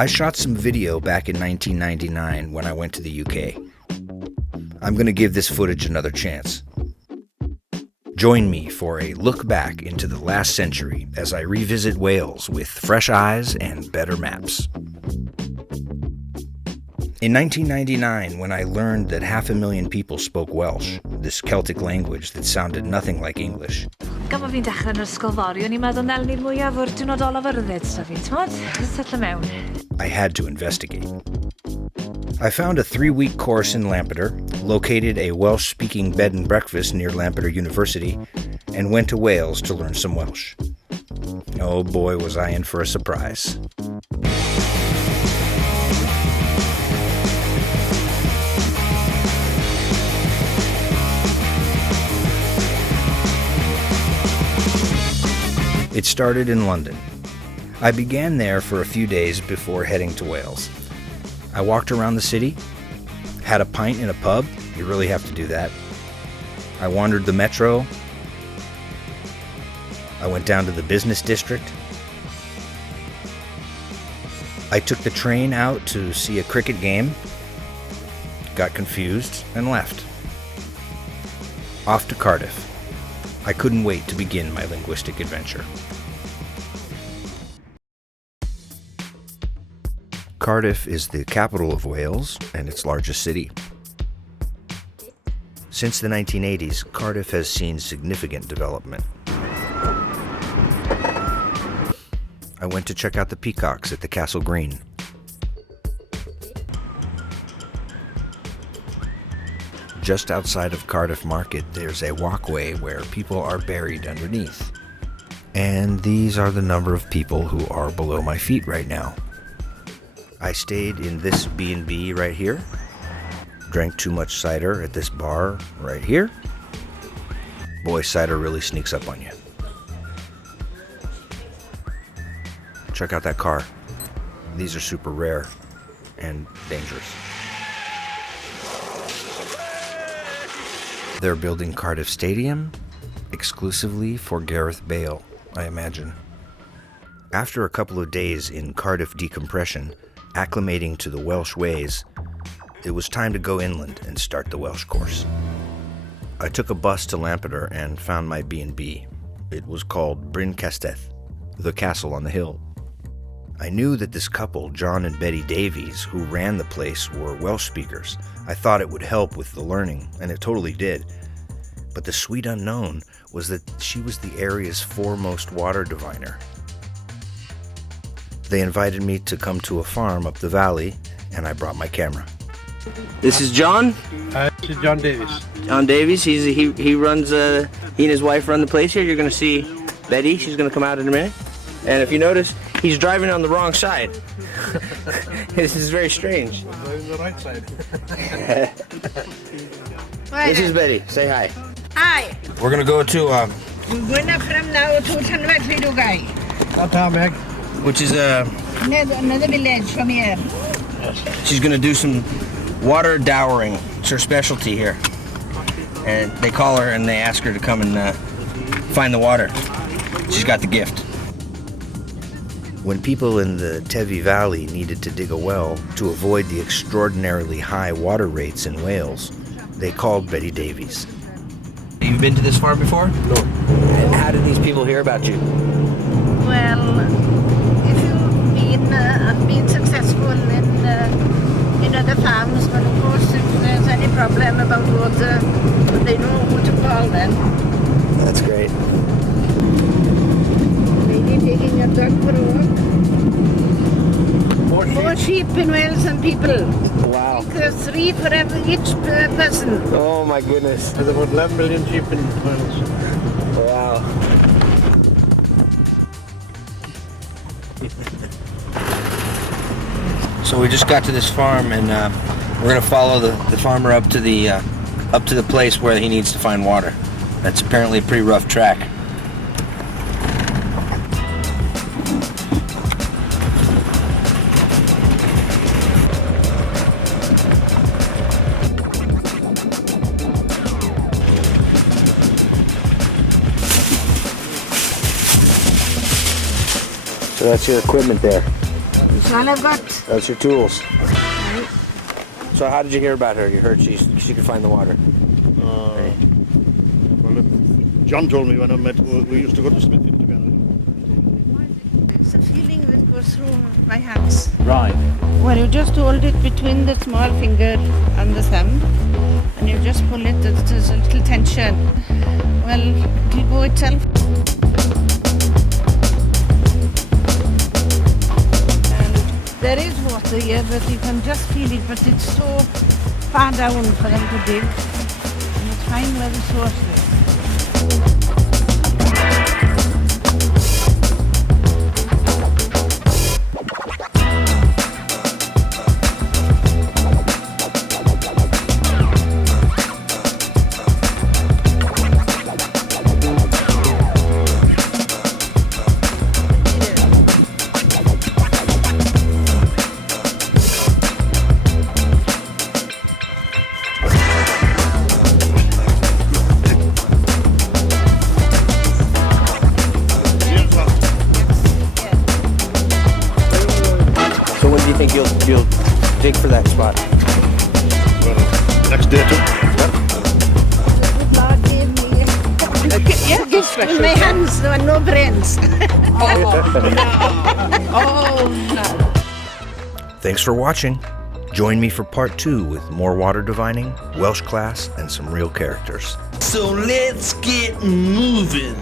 I shot some video back in 1999 when I went to the UK. I'm going to give this footage another chance. Join me for a look back into the last century as I revisit Wales with fresh eyes and better maps. In 1999, when I learned that 500,000 people spoke Welsh, this Celtic language that sounded nothing like English, Gan bo fi'n dechrau yn yr ysgol fory, o'n i'n meddwl nelni'r mwyaf o'r diwrnod olaf ryddid sta fi, t'mod? Setlo mewn. I had to investigate. I found a 3-week course in Lampeter, located a Welsh-speaking bed and breakfast near Lampeter University, and went to Wales to learn some Welsh. Oh boy, was I in for a surprise. It started in London. I began there for a few days before heading to Wales. I walked around the city, had a pint in a pub, you really have to do that. I wandered the metro. I went down to the business district. I took the train out to see a cricket game, got confused, and left. Off to Cardiff. I couldn't wait to begin my linguistic adventure. Cardiff is the capital of Wales and its largest city. Since the 1980s, Cardiff has seen significant development. I went to check out the peacocks at the Castle Green. Just outside of Cardiff Market, there's a walkway where people are buried underneath. And these are the number of people who are below my feet right now. I stayed in this B&B right here, drank too much cider at this bar right here. Boy, cider really sneaks up on you. Check out that car. These are super rare and dangerous. They're building Cardiff Stadium exclusively for Gareth Bale, I imagine. After a couple of days in Cardiff decompression, acclimating to the Welsh ways, it was time to go inland and start the Welsh course. I took a bus to Lampeter and found my B&B. It was called Bryn Castell, the castle on the hill. I knew that this couple, John and Betty Davies, who ran the place, were Welsh speakers. I thought it would help with the learning, and it totally did. But the sweet unknown was that she was the area's foremost water diviner. They invited me to come to a farm up the valley, and I brought my camera. This is John. This is John Davies. John Davies. He runs. He and his wife run the place here. You're going to see Betty. She's going to come out in a minute. And if you notice, he's driving on the wrong side. This is very strange. Driving the right side. This is Betty. Say hi. Hi. We're going to go to We're going up from now to Llanfairpwll Dwgai. Tata, Meg. which is Another village from here. she's going to do some water dowering. It's her specialty here. And they call her and they ask her to come and find the water. She's got the gift. When people in the Tevi Valley needed to dig a well to avoid the extraordinarily high water rates in Wales, they called Betty Davies. You've been to this farm before? No. How did these people hear about you? Well, if you've been successful in other farms, but of course if there's any problem about water, they know who to call then. That's great. Lady taking a dog for a walk. More sheep in Wales than people. Wow. Because 3 for each person. Oh my goodness. There's about 11 million sheep in Wales. Wow. So we just got to this farm, and we're gonna follow the farmer up to the place where he needs to find water. That's apparently a pretty rough track. So that's your equipment there. That's all I've got. That's your tools. So how did you hear about her? You heard she could find the water. Well, John told me when I met. We used to go to Smithfield together. It's a feeling that goes through my hands. Right. Well, you just hold it between the small finger and the thumb, and you just pull it. There's a little tension. Well, it'll go itself. And there is water here, but you can just feel it. But it's so far down for them to dig. And you find where the source is. So when do you think you'll dig for that spot? Well, next day too. The Lord gave me a gift in my hands. There were no brains. Thanks for watching. Join me for part 2 with more water divining, Welsh class, and some real characters. So let's get moving.